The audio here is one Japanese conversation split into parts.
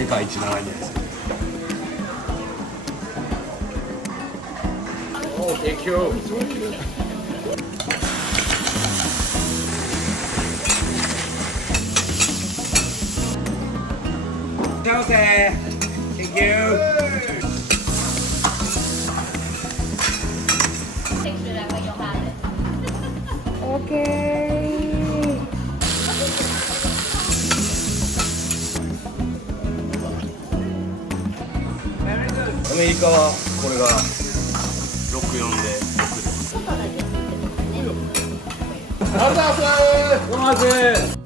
世界一長いじゃないですか。おお、Thank you。チャオセー。Thank you。OK。アメリカはこれが64で6で。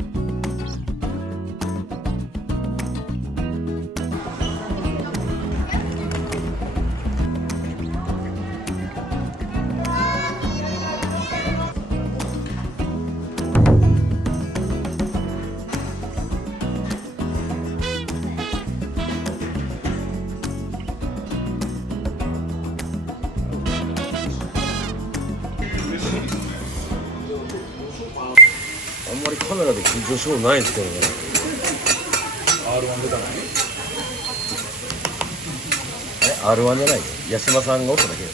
あんまりカメラで緊張しようないんですけどね。R1 出たのに？R1 じゃないよ。八嶋さんがおっただけ。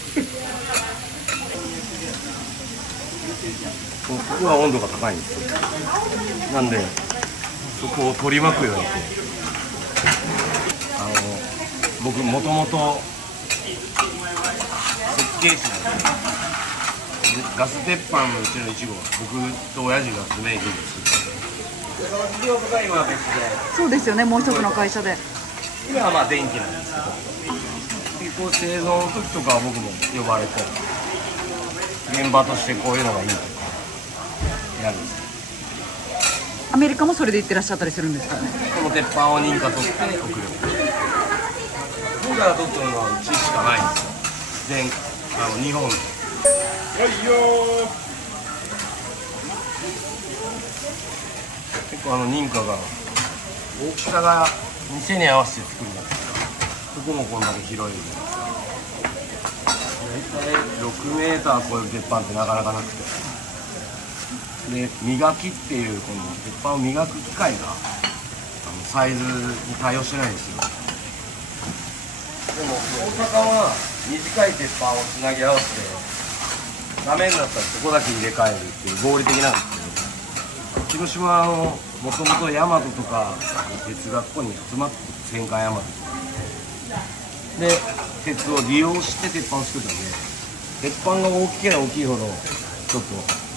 ここは温度が高いんですよ。なんでそこを取り巻くように僕もともと設計士なんですよ。ガス鉄板のうちの1号は僕と親父が図面技術作って事業部が今は別で、そうですよね、もう一つの会社で。今はまあ電気なんですけど、結構製造の時とかは僕も呼ばれて現場としてこういうのがいいとかやるんですよ。アメリカもそれで行ってらっしゃったりするんですかね。この鉄板を認可取って送る。僕から取ってるのはうちしかないんですよ。日本で。結構認可が大きさが店に合わせて作るんだけど、ここもこんだけ広い。大体6メーター超える鉄板ってなかなかなくて、で磨きっていうこの鉄板を磨く機械がサイズに対応してないんですよ。でも大阪は短い鉄板をつなぎ合わせてダメになったらそこだけ入れ替えるっていう合理的なんですけど、広島のもともと大和とか鉄がここに集まって戦艦大和とかで鉄を利用して鉄板を作ったんで、鉄板が大きければ大きいほどちょっ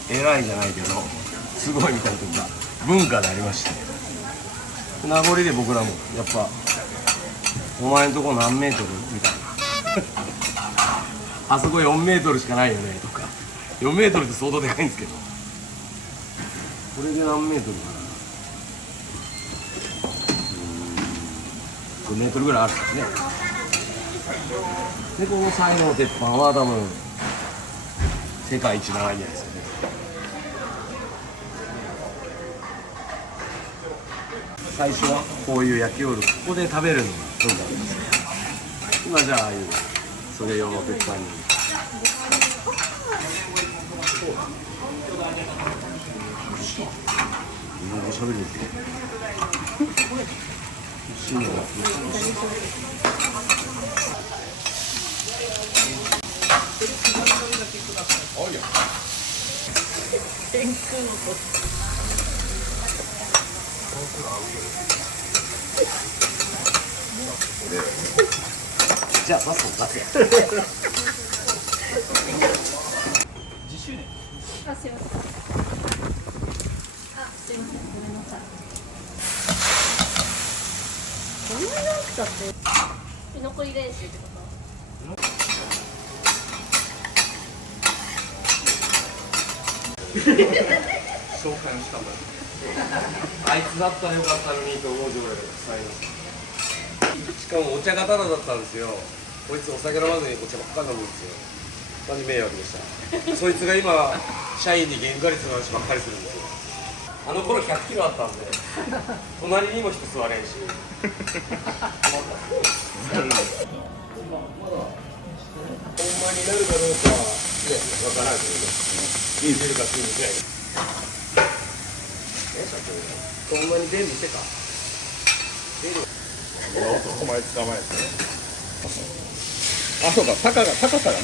と偉いじゃないけどすごいみたいなとか文化でありまして、名残で僕らもやっぱお前んとこ何メートルみたいなあそこ4メートルしかないよねとか、4メートルって相当でかいんですけど、これで何メートルかな、5メートルぐらいあるんですね。でこの最後の鉄板は多分世界一長いんじゃないですかね。最初はこういう焼き料理ここで食べるのが文化なんですけど、今じゃあああいうそれ用の鉄板にしゃべるんですよ。じゃあパスを出せ。10周年。あ、すいません。あ、すいません。ごめんなさい。こんなに大きさって残り練習ってこと？紹介の仕方あいつだったらよかったのにと思うぐらいが臭います。しかもお茶がタダだったんですよ。こいつお酒飲まずにお茶ばっかり飲むんですよ。マジ迷惑でした。そいつが今社員に原価率の話ばっかりするんですよ。あの頃100キロあったんで隣にも人座れんしほんまになるかどうかはね、わからないけどいい出るかするみたいな。社長ほんまに全部してた出る男前捕まえて。あ、そうか、高さがね、確かに。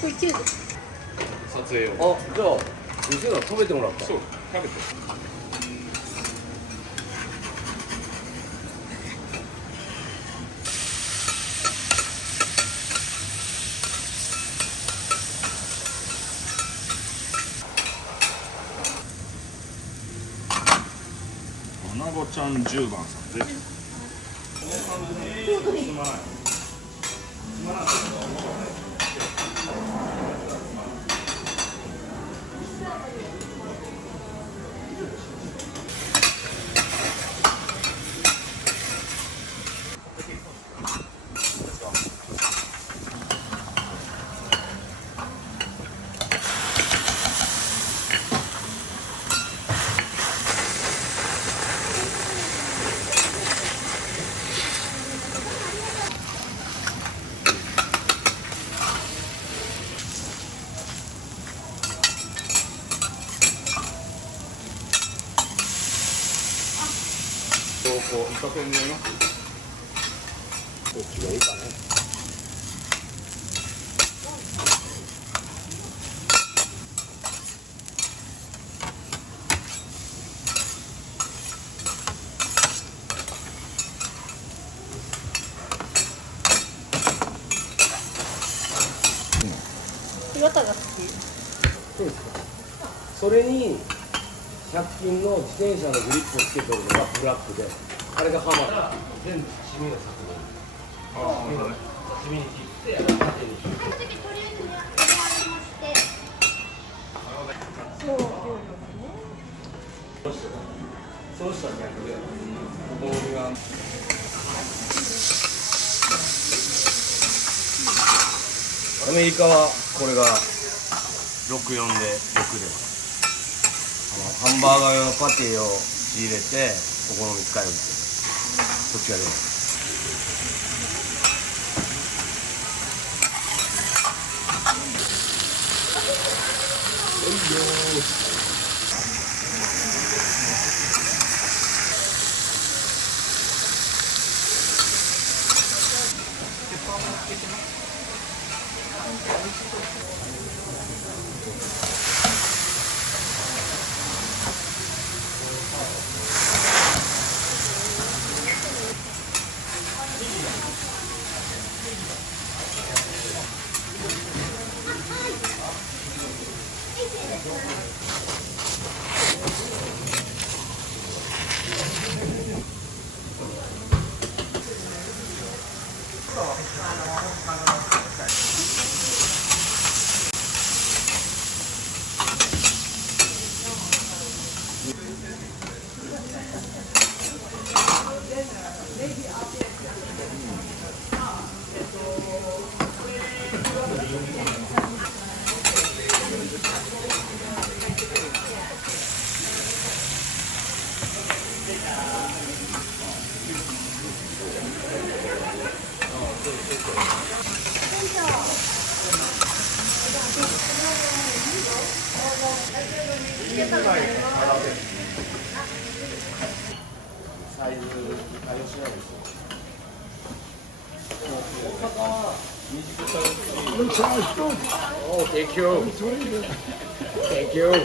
これ9度。撮影用。あ、じゃあ店が食べてもらった。そう、食べて。穴子ちゃん10番さんです。一発を狙います。どっちがいいかね。岩田が好き。そうですか。それに100均の自転車のグリップをつけてるのがブラックで、あれがハマった全部刺身の作品。ああ、なるほどね。刺身に切って縦に切る。あの時とりあえずね、ありまして。そう。そうしたら逆で、お好みが。アメリカはこれが64で6で、ハンバーガー用のパティを仕入れてお好み使えるんですよ。そっちが出ます。サイズに対応しないんですよ。大阪は短さを。Thank you. Thank you. は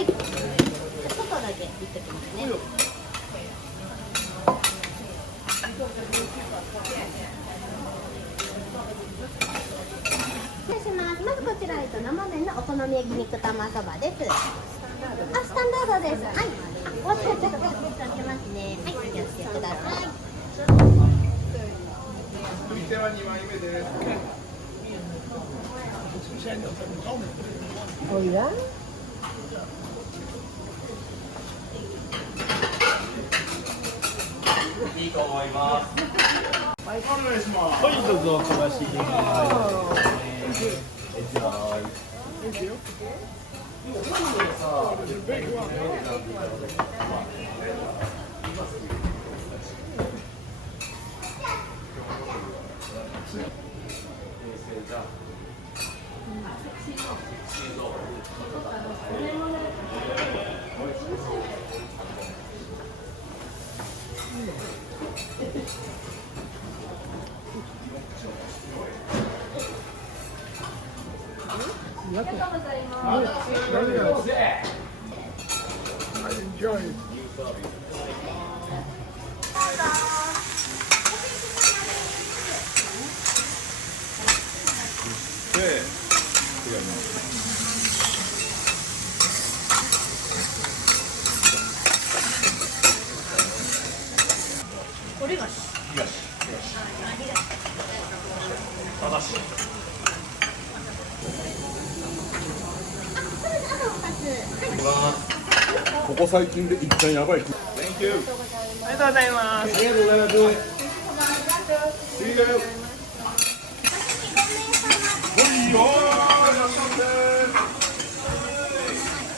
い。外だけ行ってきますね。失礼します。まずこちら生麺のお好み焼き肉玉そばです。あ、スタンダードです。はい。お忘れちゃってますね。はい、お気をつけください。店は2枚目です。おいら。いいと思います。お願いします。はい、どうぞ、かわしていきます。ここ最近で一旦やばい。Thank you。ありがとうございます。ありがとうございます。いいよ。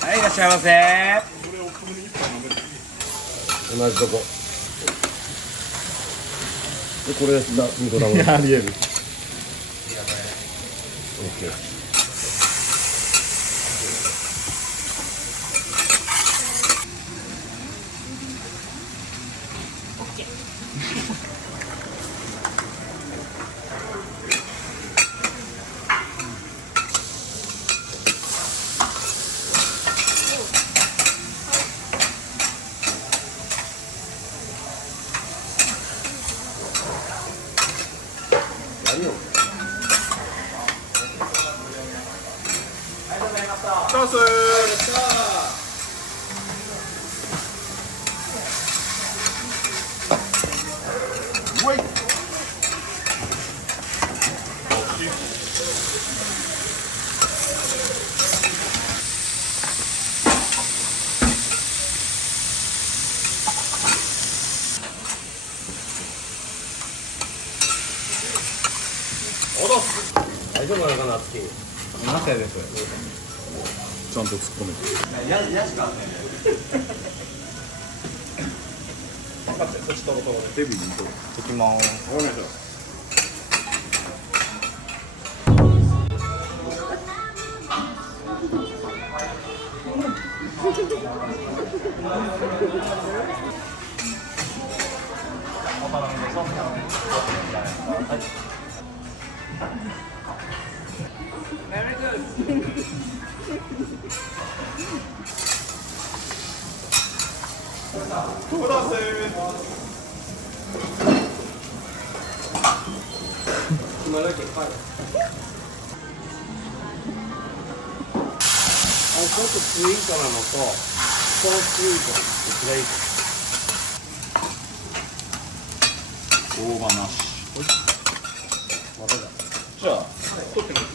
はい、いらっしゃいませ。同じとこ。で、これがミコラム。ありえる。オッケー。何をソース。ウェイ。大丈夫なのかな、月。何歳です。ちゃんと突っ込めて。ヘビーにと。できます。お願いします。どうだせ。今だけパイ。ちょっとスイートなのと、このスイートどっちがいいか。大葉なし。まただ。じゃあ取ってきて。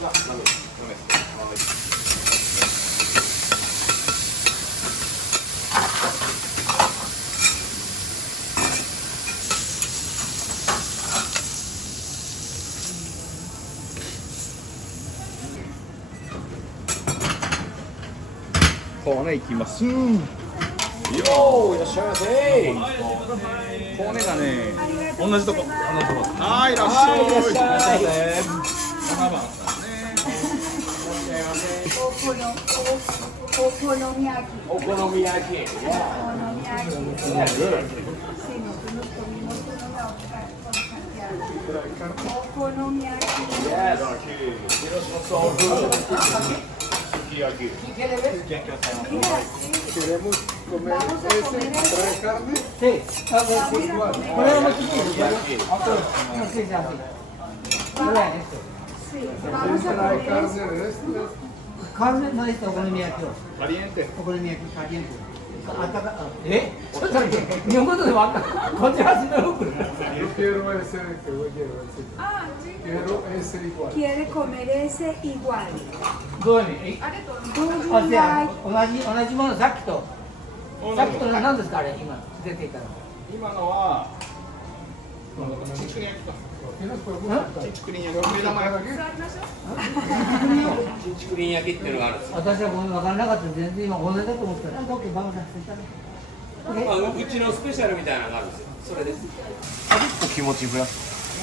うわ、ダメ。骨いきます。よおー、いらっしゃいませ。骨がね、同じとこ。はい、いらっしはい、いらっゃい。しゃい。 7番さんね。お好み焼き。お好み焼き。お好み焼き。 Yeah, good. お好み焼き。 Yes. So good. すき焼き。 Vamos a comer sí, vamos a comer Carne no es okonomiyaki. カリエンテ。 Okonomiyaki caliente. あったか、えちょっと待って、日本語でわかんない。こっちはしない。 Yo quiero ese que voy a llevar. Ah, sí. Quiero ese igual. Quiere comer ese igual. どういう意味？ Do you あ、じゃ like あ同じものさっきと何ですかあれ今出ていたの。今のはチンチクリン焼きか。チンチクリン焼き。目玉焼き。チンチクリン焼きっていうのがあるんですよ。私はこれ分からなかった。全然今同じだと思ったら。オッケーバムさせたね。まあ、うちのスペシャルみたいなのがあるんですよ。それです。1個気持ち増やす。一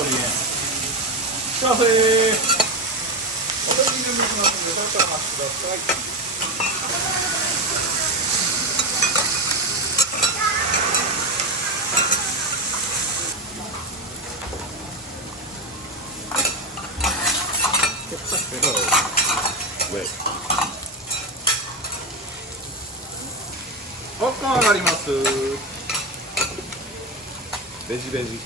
緒にね。幸せ。お手に準備しますので、それからお待ちください。ポップコーン上がります。ベジベジ。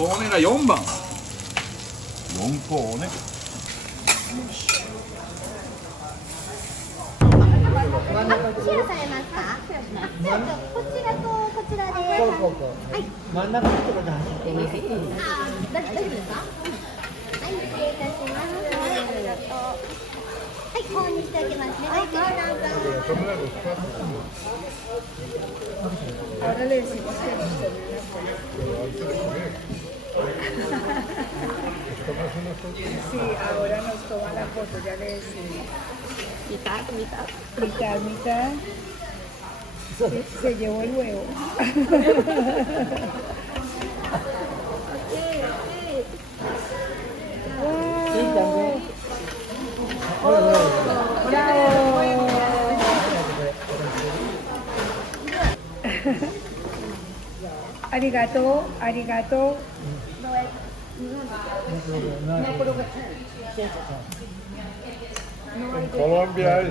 コーネが4番。4個をね。シェアされますか？じゃあこちらとこちらで。はい。真ん中のところで走ってみて。大丈夫ですか？はい、失礼いたします。ありがとう。はい、保温にしておきますね。はい、どうぞ。 Ahora le decimos que nos tome una foto. Sí, ahora nos toma la foto, ya le decimos. Mitad, mitad. Mitad, mitad. Se llevó el huevo. Sí, también. Arigato, arigato. En Colombia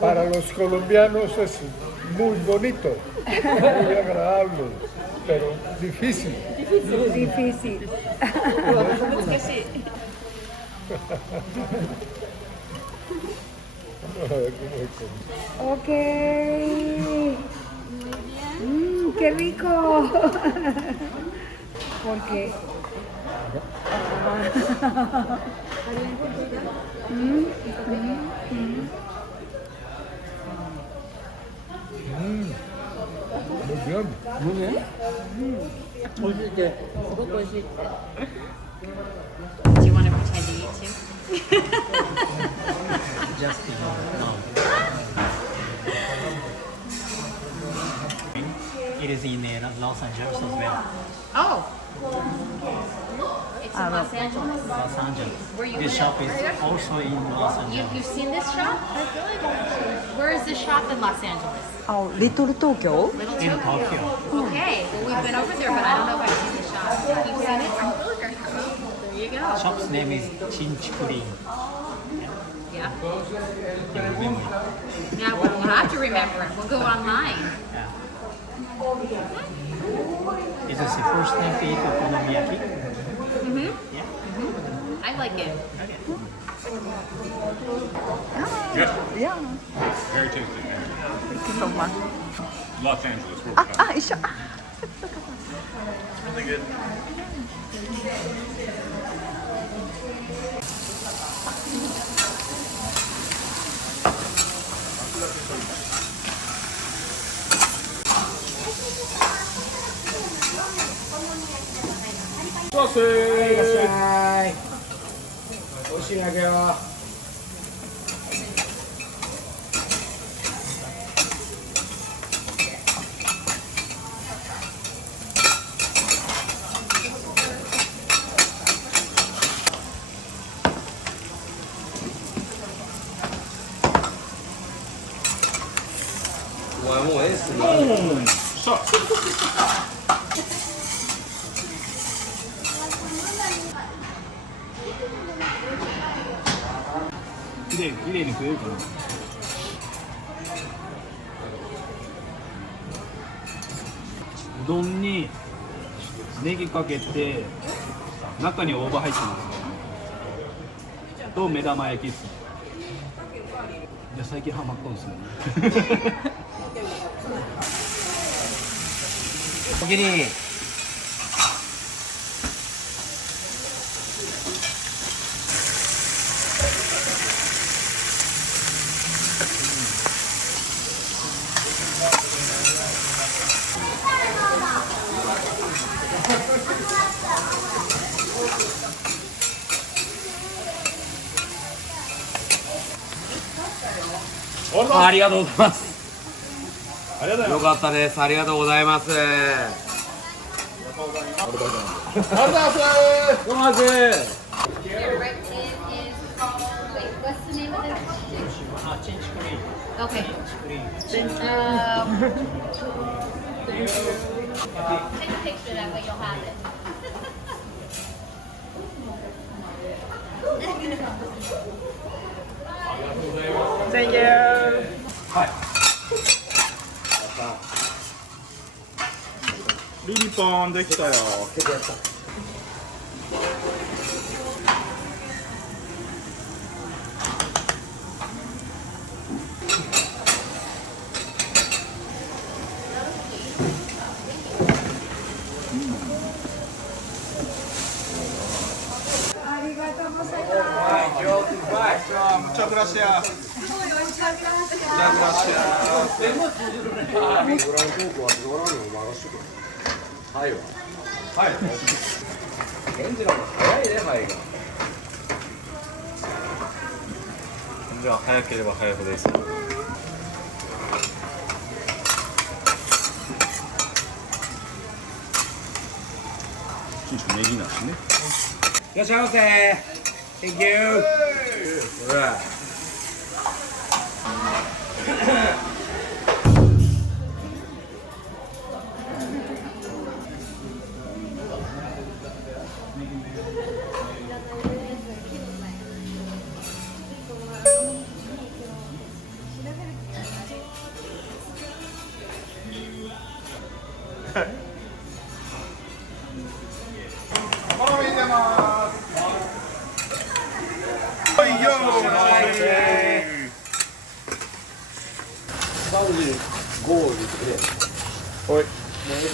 para los colombianos es muy bonito, muy agradable, pero difícil. Difícil. Ok. Qué rico. Porque Muy bien. Muy bien. Do you want to pretend to eat too? Just no. It is in Los Angeles as well. Oh. It's in Los Angeles. Los Angeles. Where you This live? shop is also in Los Angeles. You've seen this shop? Where is this shop in Los Angeles? Oh, Little Tokyo? Little In Tokyo. Okay, well we've been over there, but I don't know if I've seen the shop. You've seen it? There you go. Shop's name is Chinchikurin. Yeah. You remember it? Now we'll have to remember it. We'll go online. Yeah. Is this the first time to eat okonomiyaki? Yeah. I like it. Yeah. Very tasty. Thank you so much. Los Angeles. Ah, 一緒。Really good. Hey, 美味しいだけよ。お前もうええっすな。しゃ。きれいに食えるかな。うどんにネギかけて中に大葉入ってますと目玉焼きですね。いや最近ハマったんですよね。おきにありがとうございます。ありがとうございよかったです。ありがとうございます。ます。ありがとうございます。 Your right hand is called, wait, what's the name of it? Okay. Take a picture, that way you'll have it. Thank you. リリポンできたよ。Muchas gracias. Muchas gracias. はいわ。はい。返事が早いね、はいが。じゃあ早ければ早いほどいいです。ネギなしね。いらっしゃいませ。Thank you。ほら。お好み入れます。はいよ35にしてくれ。ー。はい。もういいか。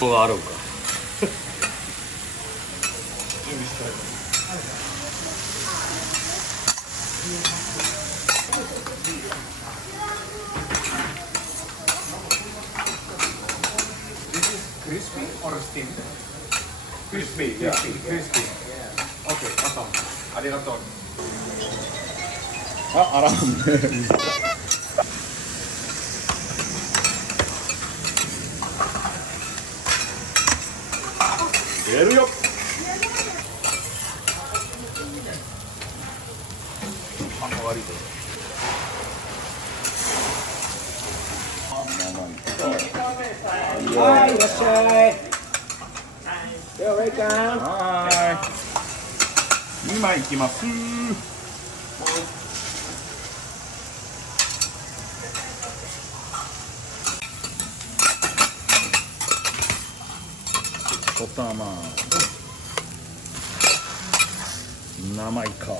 ここがあるんか。Crispy or steamed? Crispy, yeah. Crispy. Okay, awesome. ありがとう。あらんね。やるよ。あ、終わりで。はい、いらっしゃい。You're welcome. はーい。2枚いきます。とたま。7枚か。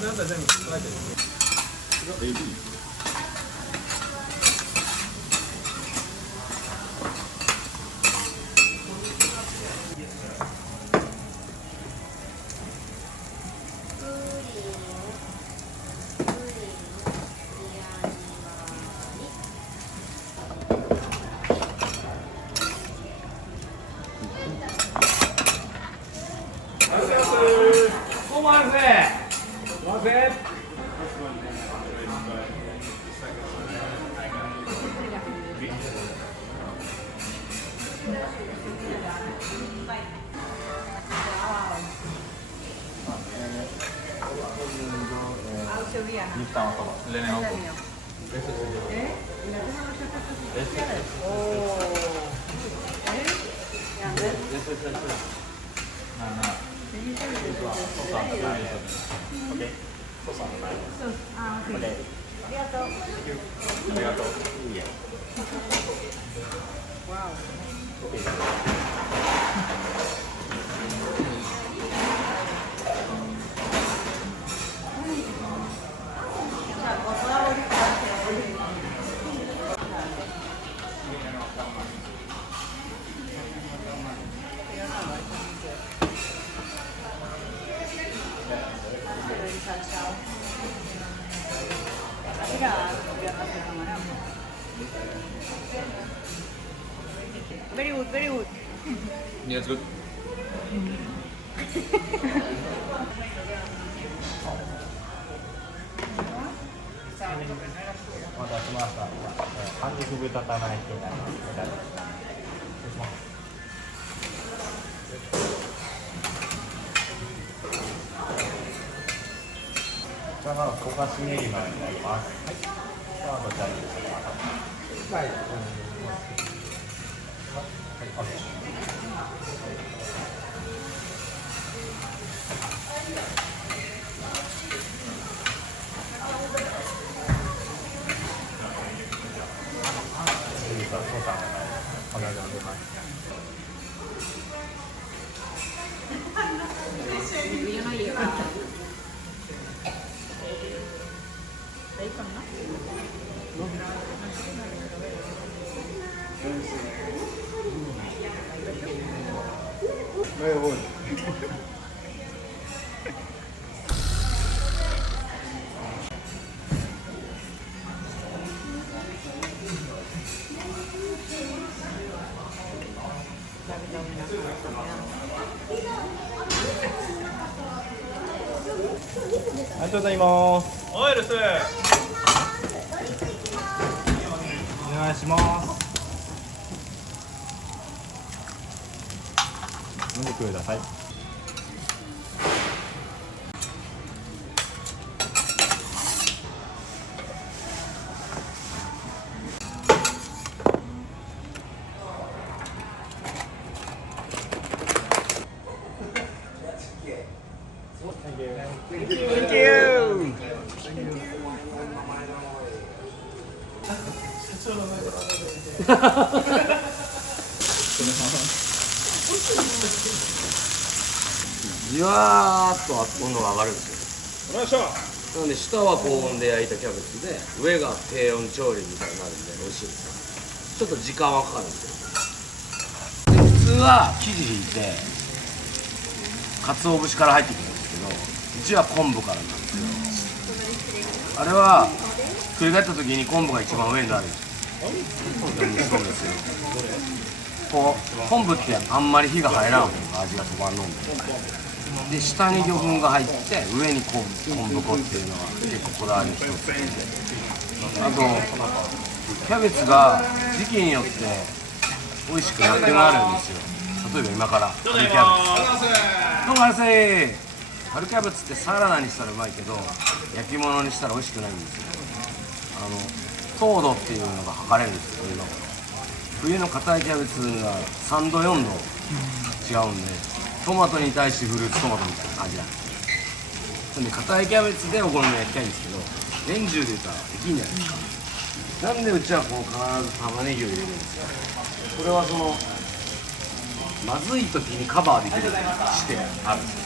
のやつは全部考えてる。Very good, very good. Yeah, it's good. お待たせしました。半熟豚玉焼きになります。失礼します。こちらが焦がしネギマになります。はい。ではどちらにしますか。はい。はい。ありがとうございます。オイルス。お願いします。飲んでください。Thank you. じわーっと温度が上がるんですよ。よいしょ。なので下は高温で焼いたキャベツで上が低温調理みたいになるんで美味しいんですよ。ちょっと時間はかかるんですよ。で普通は生地引いて鰹節から入ってくるんですけど、うちは昆布からなんですよ。あれはひっくり返った時に昆布が一番上になるんですよ。そうですよ。こう昆布ってあんまり火が入らん方が味が飛ばんのんで、下に魚粉が入って上に昆布粉っていうのが結構こだわりの一つで、あとキャベツが時期によって美味しくなくなるんですよ。例えば今から春キャベツ、どうもあれせ春キャベツってサラダにしたらうまいけど焼き物にしたら美味しくないんですよ。糖度っていうのが測れるんですよ。冬の硬いキャベツが3度4度違うんで、トマトに対してフルーツトマトみたいな味なんですよ。なんで硬いキャベツでお好み焼きたいんですけど、年中で言ったらできんじゃないですか。なんでうちはこう必ず玉ねぎを入れるんですか。これはそのまずい時にカバーできるようにしてあるんですよ。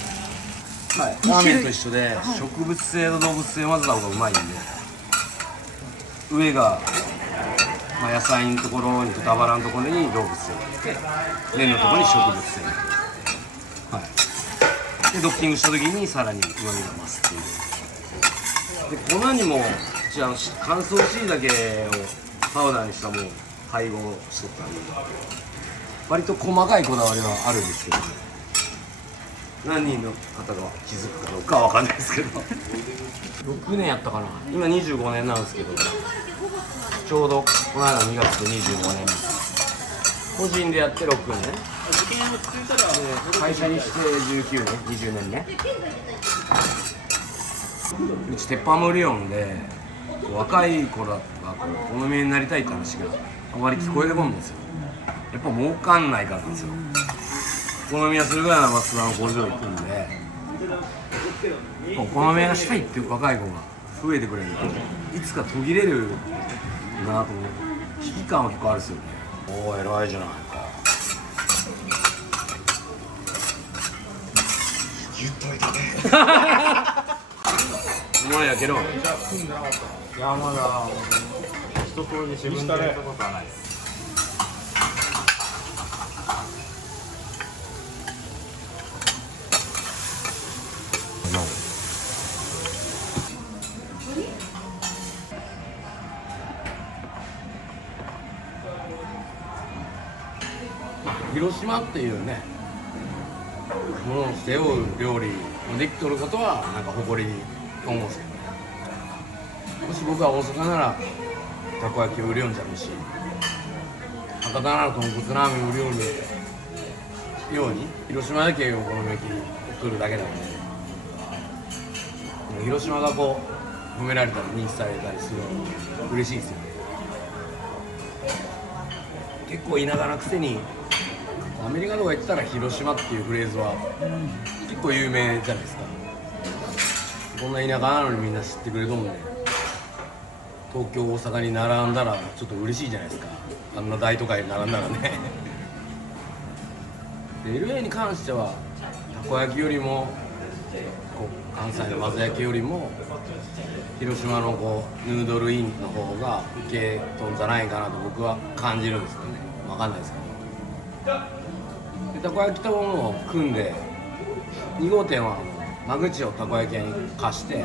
はい、ラーメンと一緒で、植物性と動物性混ぜた方がうまいんで、上が、まあ、野菜のところに豚バラのところに動物性で麺のところに植物性、はい、でドッキングした時にさらにうまみが増すっていう。で粉にもじゃあ乾燥しいたけをパウダーにしたものを配合しとったんで、割と細かいこだわりはあるんですけど、何人の方が気づくかどうかは分かんないですけど6年やったかな、今25年なんですけど、ちょうどこの間2月で25年、個人でやって6年、で会社にして19年、20年ね。うち鉄板も売るよんで、若い子らがお飲みになりたいって話があまり聞こえてこんですよ。やっぱ儲かんないからなんですよ。お好み屋するぐらいのマスターの工場行くんで、お好み屋したいっていう若い子が増えてくれると、いつか途切れるなと思う危機感は結構あるんですよね。おー偉いじゃないか。言っといたねうまいやけど、いやまだ一通り自分でやったことはないです。広島っていうね、ものを背負う料理もできとることはなんか誇りに思うんですけどね。もし僕は大阪ならたこ焼きを売るようになるし、博多なら豚骨ラーメンを売るように広島だけお好み焼きを作るだけなので、広島がこう褒められたり認知されたりするの嬉しいですよね。結構田舎なくせにアメリカとか行ったら広島っていうフレーズは結構有名じゃないですか。こんな田舎なのにみんな知ってくれると思うんで、東京大阪に並んだらちょっと嬉しいじゃないですか、あんな大都会に並んだらねで LA に関してはたこ焼きよりもこう関西の混ぜ焼きよりも広島のこうヌードルインの方が受けとんじゃないかなと僕は感じるんですよね。分かんないですけど、でたこ焼きとも組んで2号店は間口をたこ焼き屋に貸して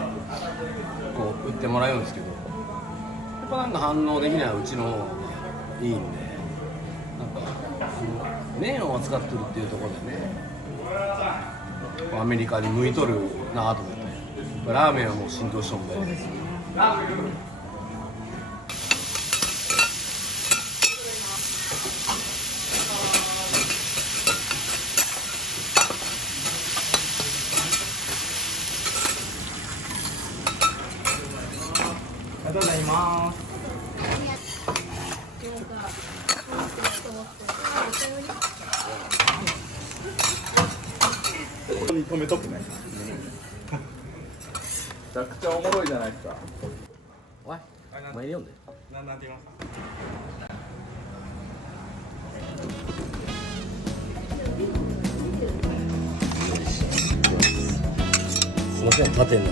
こう売ってもらうんですけど、やっぱなんか反応できないはうちの方がいいんで、なんか麺を扱ってるっていうところでね、アメリカに向いとるなと思って、ラーメンはもう浸透しとんで。ありがとうございます。ここに止めとくね。めちゃくちゃおもろいじゃないですか。おい、お前読んで。なんて言いますか。すいません、縦の。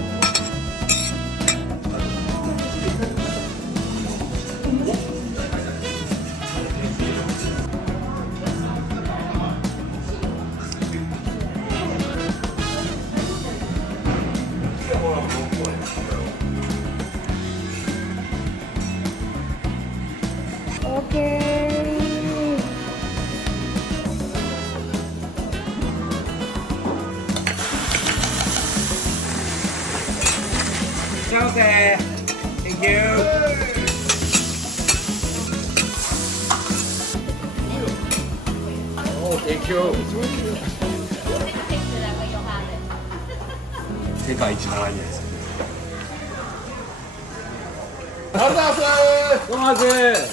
オッケー。幸せ Thank you Oh, thank you 世界一長いんじゃないですか。ありがとうございます。